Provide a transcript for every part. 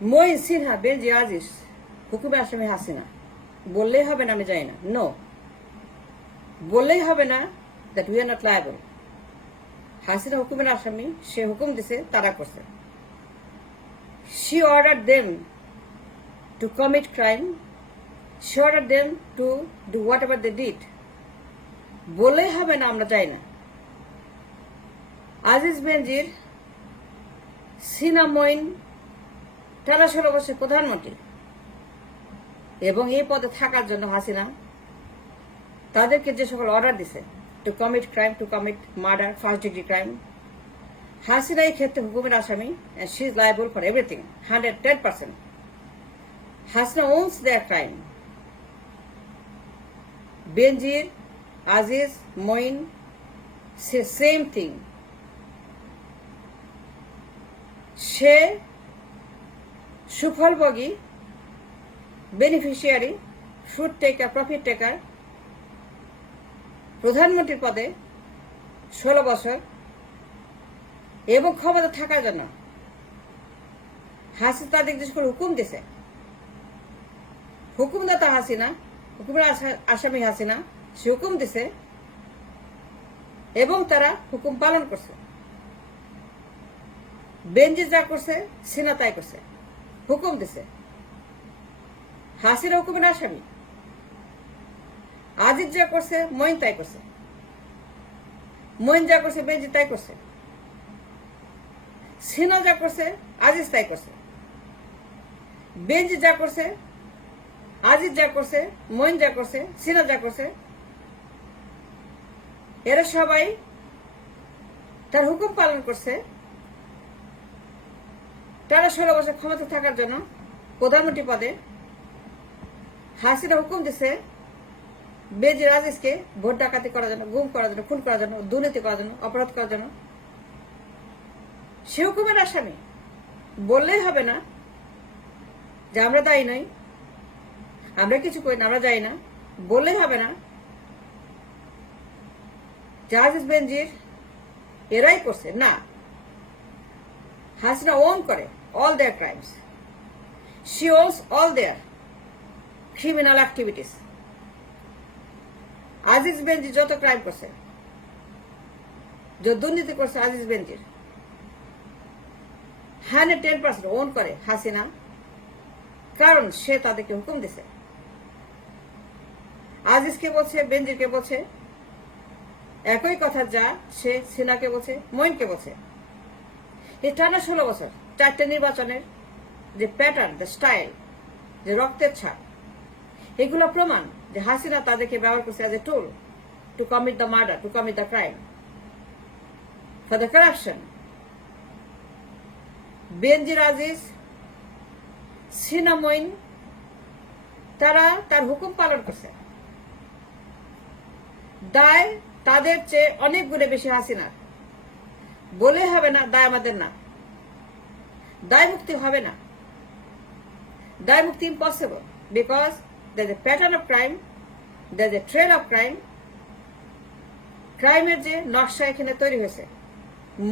মঈন সিনহা বেনজির আজিজ হুকুমে আসামি হাসিনা বললেই হবে না আমি জানি না, নো বললেই হবে না that we are not liable. Hasina হুকুমের আসামি, সে হুকুম দিছে, তারা করছে। she ordered them to commit crime, she ordered them to do whatever they did. বললেই হবে না আমরা চাই না। আজিজ বেনজির, সিনা মঈন 13-16 বছর প্রধানমন্ত্রী এবং এই পদে থাকার জন্য হাসিনা তাদেরকে যে সকল অর্ডার দিছে two commit crime, two commit murder, first degree crime, Hasina এই ক্ষেত্রে হুকুমের আসামি and she is liable for everything, 110%. Hasina owns their crime. Benazir, Aziz, Moin same thing. সে সুফলভোগী, beneficiary, fruit taker, profit taker, প্রধানমন্ত্রীর পদে 16 বছর এবং ক্ষমতা থাকার জন্য হাসিনা তাদের যে সকল হুকুম দিছে, হুকুমদাতা হাসিনা, হুকুমের আসামি হাসিনা, সে হুকুম দিছে এবং তারা হুকুম পালন করছে। বেনজির যা করছে, সিনা তাই করছে, হুকুম দিছে। হাসিনা হুকুমের আসামি, আজিজ যা করছে, মঈন তাই করছে, মঈন যা করছে, বেনজির তাই করছে, সিনা যা করছে, আজিজ তাই করছে, বেনজির যা করছে, আজিজ যা করছে, মঈন যা করছে, সিনা যা করছে, এরা সবাই তার হুকুম পালন করছে। তারা 16 বছর ক্ষমতা থাকার জন্য প্রধানমন্ত্রী পদে হাসিনা হুকুম দিছে বেনজির আজিজকে ভোট ডাকাতি করার জন্য, গুম করার জন্য, খুন করার জন্য, দুর্নীতি করার জন্য, অপরাধ করার জন্য। সে হুকুমের আসামি, বললেই হবে না যে আমরা দায়ী নই, আমরা কিছু করি না, আমরা যাই না, বললেই হবে না যে আজিজ বেনজির এরাই করছে, না। হাসিনা ওন করে all their crimes, she owns all their criminal activities. Aziz Benazir যত ক্রাইম করছে, যত দুর্নীতি করছে, আজিজ বেনজির 110% ওন করে হাসিনা, কারণ সে তাদেরকে হুকুম দিছে। আজিজকে বলছে, বেনজিরকে বলছে একই কথা যা সে সিনাকে বলছে, মঈনকে বলছে। এই টানা 16 বছর 4টে নির্বাচনের যে প্যাটার্ন, দ্য স্টাইল, যে রক্তের ছাপ, এগুলো প্রমাণ যে হাসিনা তাদেরকে ব্যবহার করছে as a tool to commit the murder, to commit the crime, for the corruption. Benazir Aziz, Sinha Moin, তারা তার হুকুম পালন করছে। দায় তাদের চেয়ে অনেক গুণে বেশি হাসিনার। বলে হবে না দায় আমাদের না, দায় মুক্তি হবে না, দায় মুক্তি impossible, because there is a pattern of crime, there is a trail of crime. ক্রাইমের যে নকশা এখানে তৈরি হয়েছে,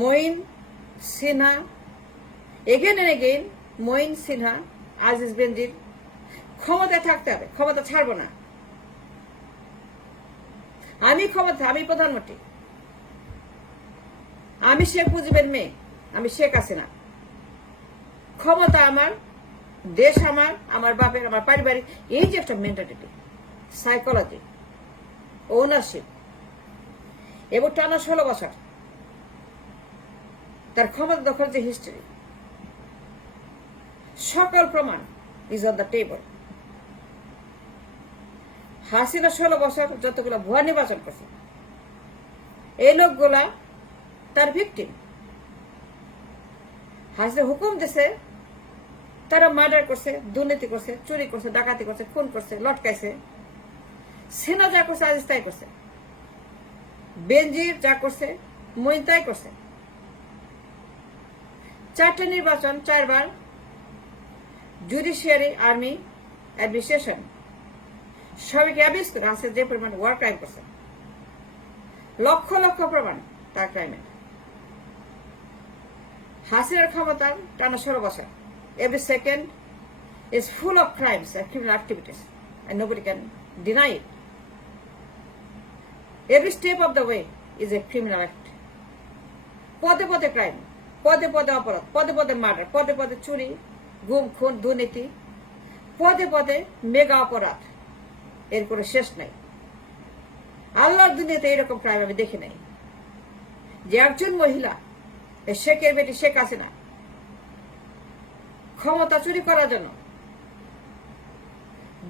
Moin, Sinha, again and again Moin, Sinha, Aziz Benazir ক্ষমতায় থাকতে হবে, ক্ষমতা ছাড়বো না। আমি ক্ষমতা, আমি প্রধানমন্ত্রী, আমি শেখ মুজিবের মেয়ে, আমি শেখ হাসিনা, ক্ষমতা আমার, দেশ আমার, আমার বাপের, আমার পারিবারিক, এই যে একটা মেন্টালিটি, সাইকোলজি, ওনারশিপ, এবং টানা 16 বছর তার ক্ষমতা দখল যে হিস্ট্রি, সকল প্রমাণ is on the table. Hasina 16 বছর যতগুলো ভুয়া নির্বাচন করছে, এই লোকগুলা তার ভিকটিম। হাসিনা হুকুম দিছে, তারা মার্ডার করছে, দুর্নীতি করছে, চুরি করছে, ডাকাতি করছে, খুন করছে, লটকাইছে। সিনা যা করছে, আজিজ তাই করছে, বেনজির যা করছে, মঈন তাই করছে। 4টে নির্বাচন, 4 বার জুডিশিয়ারি, আর্মি, অ্যাডমিনিস্ট্রেশন সবাইকে অ্যাবিউজ করে আছে যে পরিমাণ ওয়ার ক্রাইম করছে, লক্ষ লক্ষ প্রমাণ তার ক্রাইমের। হাসিনার ক্ষমতার টানা 16 বছর every second is full of crimes and criminal activities, and nobody can deny it. Every step of the way is a criminal act. পদে পদে ক্রাইম, পদে পদে অপরাধ, পদে পদে মার্ডার, পদে পদে চুরি, গুম খুন, দুর্নীতি, পদে পদে মেগা অপরাধ, এর কোনো শেষ নাই। আল্লাহর দুনিয়াতে এরকম ক্রাইম আমি দেখি নাই যে একজন মহিলা শেখের বেটি শেখ হাসিনা ক্ষমতা চুরি করার জন্য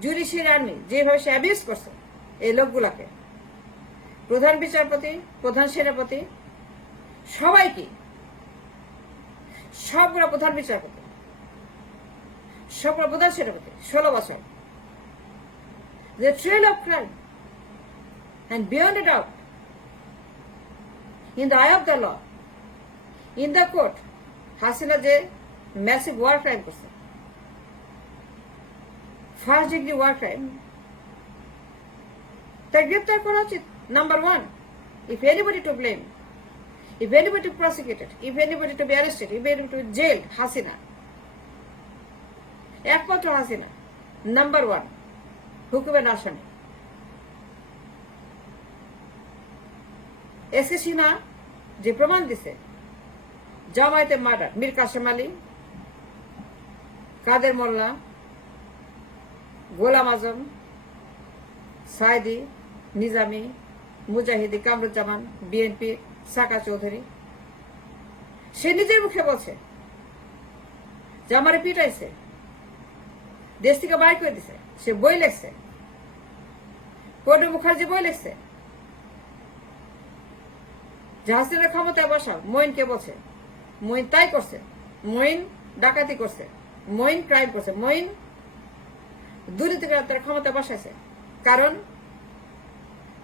জুডিশিয়াল আর্মি যেভাবে সে অ্যাবিউজ করছে এই লোকগুলাকে, প্রধান বিচারপতি, প্রধান সেনাপতি, সবাইকে, সবগুলা প্রধান বিচারপতি, সবগুলা প্রধান সেনাপতি, 16 বছর, the trail of crime and beyond a doubt, in the eye of the law, in the court, Hasina যে ম্যাসিভ ওয়ার ক্রাইম করছে, ফার্স্ট ডিগ্রি ওয়ার ক্রাইম, তাই গ্রেপ্তার করা উচিত। Number 1, if anybody to blame, if anybody to prosecuted, if anybody to be arrested, if anybody to be jailed, Hasina, একমাত্র Hasina number 1 হুকুমের আসামি। SK Sinha যে প্রমাণ দিছে জামায়াতে মার্ডার, মীর কাসেম আলী, কাদের মোল্লা, গোলাম আজম, সাইদি, নিজামী, মুজাহিদি, কামরুজ্জামান, বিএনপি, সাকা চৌধুরী, সে নিজের মুখে বলছে যে আমারে পিটাইছে, দেশ থেকে বাইর করে দিছে। সে বই লেখছে, প্রণব মুখার্জি বই লেখছে যে হাসিনার ক্ষমতায় বসাও। মঈনকে বলছে, মঈন তাই করছে, মঈন ডাকাতি করছে, মঈন ক্রাইম করছে, মঈন দুর্নীতি করে তার ক্ষমতা বসাইছে। কারণ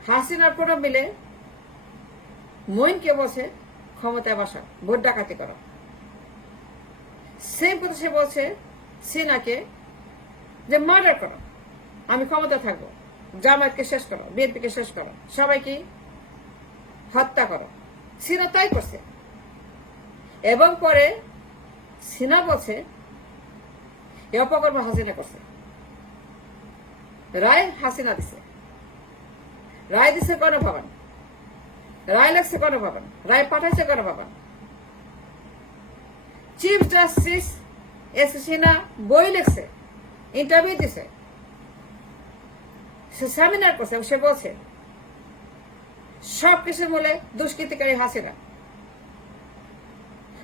হাসিনার প্রণব মিলে মঈনকে বলছে ক্ষমতায় বসাও, ভোট ডাকাতি করো। সেম কথা সে বলছে সিনহাকে যে মার্ডার করো, আমি ক্ষমতা থাকবো, জামায়াতকে শেষ করো, বিএনপিকে শেষ করো, সবাইকে হত্যা করো। সিনহা তাই করছে। এবং পরে সিনহা বলছে এ অপকর্ম হাসিনা করছে। রায় হাসিনা দিছে, রায় দিছে গণভবন, রায় লাগছে গণভবন, রায় পাঠাইছে Ganabhaban. Chief justice S Sinha বই লিখছে, ইন্টারভিউ দিছে, সে সেমিনার করছে। সে বলছে সবকিছুর মূলে দুষ্কৃতিকারী Hasina.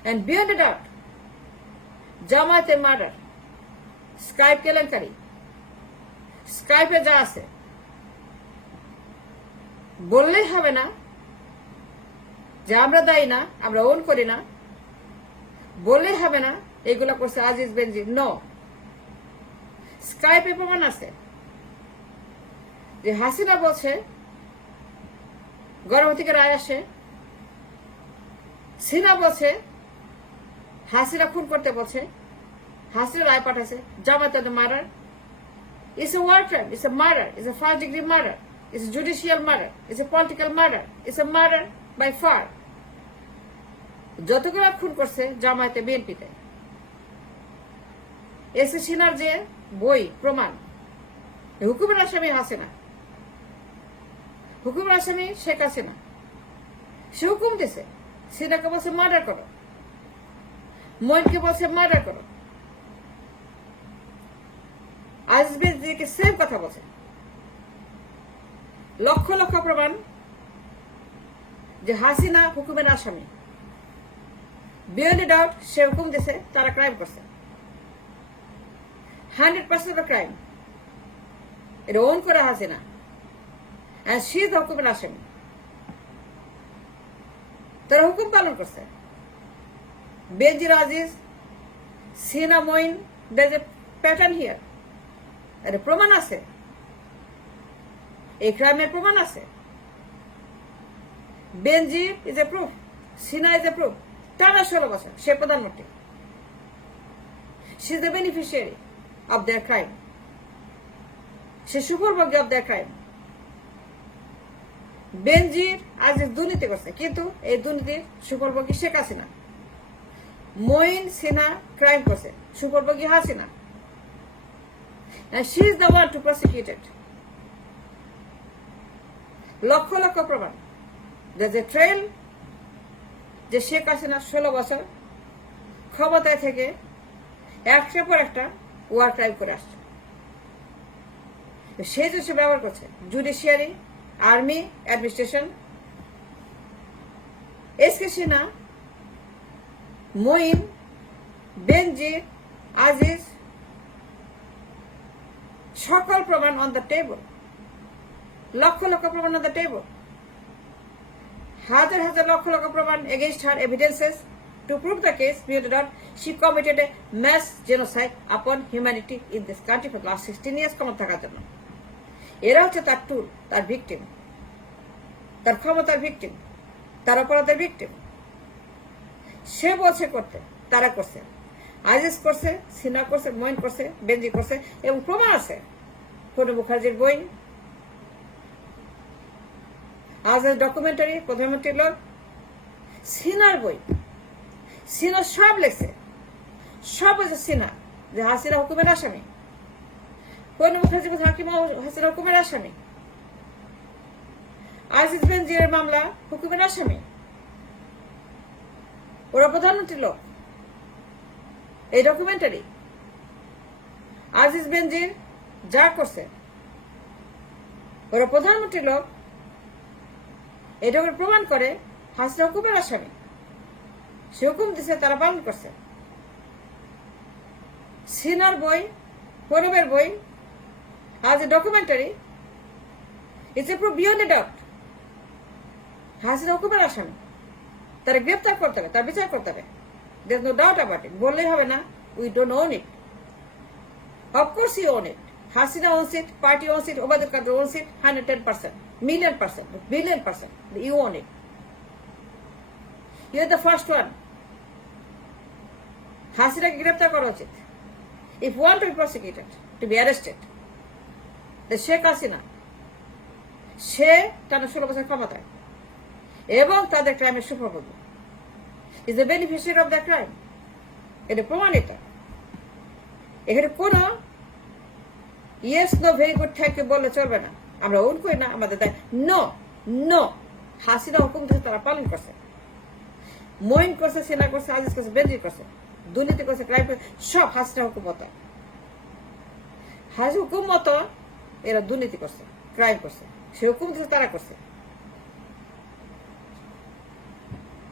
And beyond a doubt, জামায়াতের মার্ডার, স্কাইপ কেলেঙ্কারি, স্কাইপে যা আছে বললেই হবে না যে আমরা দায়ী না, আমরা ওন করি না, বললেই হবে না এগুলো করছে আজিজ বেনজির। নো, স্কাইপে প্রমাণ আছে যে হাসিনা বলছে গণভোট থেকে রায় আসে, সিনহা বলছে হাসিনা খুন করতে বলছে, হাসিনা রায় পাঠাইছে। জামায়াতের murder, it's a war crime, it's a murder, it's a first degree murder, it's a judicial murder, it's a political murder, it's a murder by far. যতগুলো খুন করছে জামায়াতে, বিএনপিতে, এসে সিনহার যে বই প্রমাণ, হুকুমের আসামি হাসিনা, হুকুমের আসামি শেখ হাসিনা, সে হুকুম দিছে সিনহাকে বলছে মার্ডার করো, মঈনকে বলছে মার্ডার করো, আজিজ বেনজিরকে সেম কথা বলছে। লক্ষ লক্ষ প্রমাণ যে হাসিনা হুকুমের আসামি, বিয়ন্ড ডাউট সে হুকুম দিছে, তারা ক্রাইম করছে, 100% ক্রাইম, এটা ওন করে Hasina, and she is the হুকুমের আসামি। তারা হুকুম পালন করছে। বেনজির, Aziz, Sinha, Moin, there is a pattern here, এটা প্রমাণ আছে, এই ক্রাইমের প্রমাণ আছে। Benazir is a proof, Sinha is a proof. টানা 16 বছর সে প্রধানমন্ত্রী, she is the beneficiary of their crime, say সুফলভোগী of their crime। Benazir Aziz দুর্নীতি করছে, কিন্তু এই দুর্নীতির সুফলভোগী শেখ হাসিনা। মঈন, সিনহা ক্রাইম করছে, সুপরভোগী Hasina, and she is the one to prosecute it. Lakh lakh প্রমাণ, there's a trail যে শেখ হাসিনা 16 বছর ক্ষমতায় থেকে একটার পর একটা ওয়ার ক্রাইম করে আসছে। সে যে সে ব্যবহার করছে judiciary, army, administration, SK Sinha, Moin, Benazir, Aziz, সকল প্রমাণ on the table, lakh lakh প্রমাণ অন দ্য টেবল, হাজার হাজার লক্ষ লক্ষ প্রমাণ against her, evidences to prove the case beyond a doubt she committed a mass genocide upon humanity in this country for the last 16 years ক্ষমতা থাকার জন্য। এরা হচ্ছে তার টুল, তার ভিকটিম, তার ক্ষমতার ভিকটিম, তার অপরাধের ভিকটিম। সে বলছে করতে, তারা করছে, আজিজ করছে, সিনহা করছে, মঈন করছে, বেনজির করছে, এবং প্রমাণ আছে। প্রণব মুখার্জির বই, আজের ডকুমেন্টারি, প্রধানমন্ত্রীর লোক, সিনহার বই, সিনহা সব লেখছে, সব হচ্ছে সিনহা যে হাসিনা হুকুমের আসামি, প্রণব মুখার্জি হাকিম হাসিনা হুকুমের আসামি, আজিজ বেনজিরের মামলা হুকুমের আসামি, ওরা প্রধানমন্ত্রীর লোক। এই ডকুমেন্টারি আজিজ বেনজির যা করছে, ওরা প্রধানমন্ত্রীর লোক, এটা প্রমাণ করে হাসিনা হুকুমের আসামি। সে হুকুম দিছে, তারা পালন করছে। সিনহার বই, প্রণবের বই, আজ documentary, it's a proof beyond A doubt Hasina হুকুমের আসামি। তারা গ্রেপ্তার করতে হবে, তার বিচার করতে হবে, there no doubt about it. বললেই হবে না we don't own it. Of course you own it, Hasina owns it, party owns it, Obaidul Quader owns it 110%, million%, billion%, you own it. You are the first one. হাসিনাকে গ্রেপ্তার করা উচিত। If you want to be prosecuted, to be arrested, the Sheikh Hasina, সে টানা 16 বছর ক্ষমতায় এবং তাদের ক্রাইমের সুপ্রভোগী, is the beneficiary of the crime. এটা প্রমাণিত। এখানে কোন yes no very good thank you বললে চলবে না। আমরা ওন করি না, আমাদের দেয় নো নো। হাসিনা হুকুম দিয়েছে, তারা পালন করছে। মঈন করছে, সিনহা করছে, আজিজ করছে, বেনজির করছে, দুর্নীতি করছে, ক্রাইম করছে, সব হাসিনা হুকুম মতো। হাসি হুকুম মতো এরা দুর্নীতি করছে, ক্রাইম করছে। সে হুকুম দিয়েছে, তারা করছে।